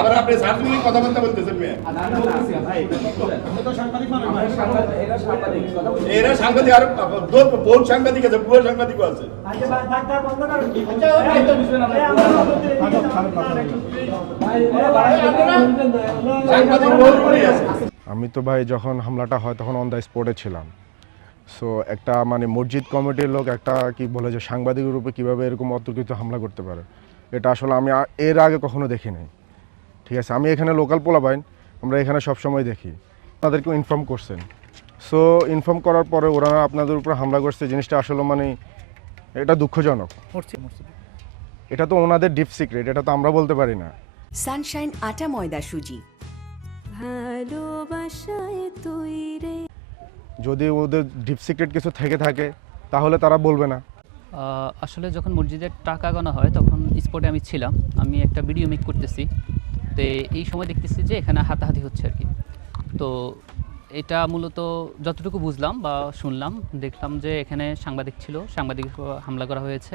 আবার আপনি সার্টিফিকেট কথা বলতেছেন এরা সাংবাদিক আর বহুত সাংবাদিক আছে, পুরো সাংবাদিকও আছে। আমি তো ভাই যখন হামলাটা হয় তখন অন দ্য স্পটে ছিলাম। সো একটা মানে মসজিদ কমিটির লোক একটা কি বলে যে সাংবাদিকের উপরে কীভাবে এরকম অতর্কিত হামলা করতে পারে, এটা আসলে আমি এর আগে কখনো দেখিনি। ঠিক আছে, আমি এখানে লোকাল পোলাপাইন, আমরা এখানে সবসময় দেখি। তাদেরকেও ইনফর্ম করছেন, সো ইনফর্ম করার পরে ওরা আপনাদের উপর হামলা করছে, জিনিসটা আসলে মানে এটা দুঃখজনক। এটা তো ওনাদের ডিপ সিক্রেট, এটা তো আমরা বলতে পারি না। সানশাইন আটা ময়দা সুজি, ভালোবাসায় তৈরি। যদি ওদের ডিপ সিক্রেট কিছু থেকে থাকে তাহলে তারা বলবে না। আসলে যখন মসজিদের টাকা গোনা হয় তখন স্পটে আমি ছিলাম, আমি একটা ভিডিও মেক করতেছি। তো এই সময় দেখতেছি যে এখানে হাতাহাতি হচ্ছে আর কি। তো এটা মূলত যতটুকু বুঝলাম বা শুনলাম, দেখলাম যে এখানে সাংবাদিক ছিল, সাংবাদিক হামলা করা হয়েছে।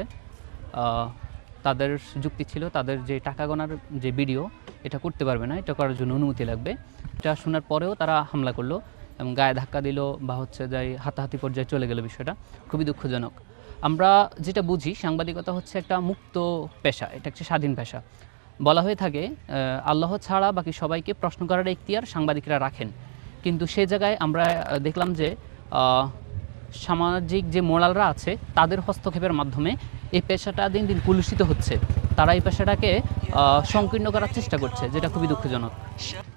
তাদের যুক্তি ছিল তাদের যে টাকা গোনার যে ভিডিও এটা করতে পারবে না, এটা করার জন্য অনুমতি লাগবে। এটা শোনার পরেও তারা হামলা করলো এবং গায়ে ধাক্কা দিল বা হচ্ছে যাই হাতাহাতি পর্যায়ে চলে গেল। বিষয়টা খুবই দুঃখজনক। আমরা যেটা বুঝি সাংবাদিকতা হচ্ছে একটা মুক্ত পেশা, এটা একটা স্বাধীন পেশা। বলা হয়ে থাকে আল্লাহ ছাড়া বাকি সবাইকে প্রশ্ন করার এখতিয়ার সাংবাদিকরা রাখেন, কিন্তু সে জায়গায় আমরা দেখলাম যে সামাজিক যে মোরালরা আছে তাদের হস্তক্ষেপের মাধ্যমে এই পেশাটা দিন দিন কলুষিত হচ্ছে। তারা এই পেশাটাকে সংকীর্ণ করার চেষ্টা করছে, যেটা খুবই দুঃখজনক।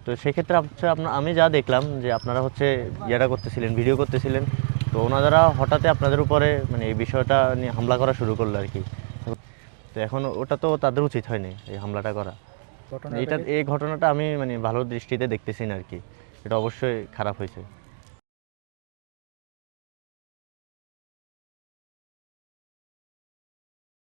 তো সেক্ষেত্রে আমি যা দেখলাম যে আপনারা হচ্ছে ইয়েটা করতেছিলেন, ভিডিও করতেছিলেন, তো ওনারা হঠাৎ আপনাদের উপরে মানে এই বিষয়টা নিয়ে হামলা করা শুরু করলো আর কি। তো এখন ওটা তো তাদের উচিত হয়নি এই হামলাটা করা। এই ঘটনাটা আমি মানে ভালো দৃষ্টিতে দেখতেছি না আর কি, এটা অবশ্যই খারাপ হয়েছে।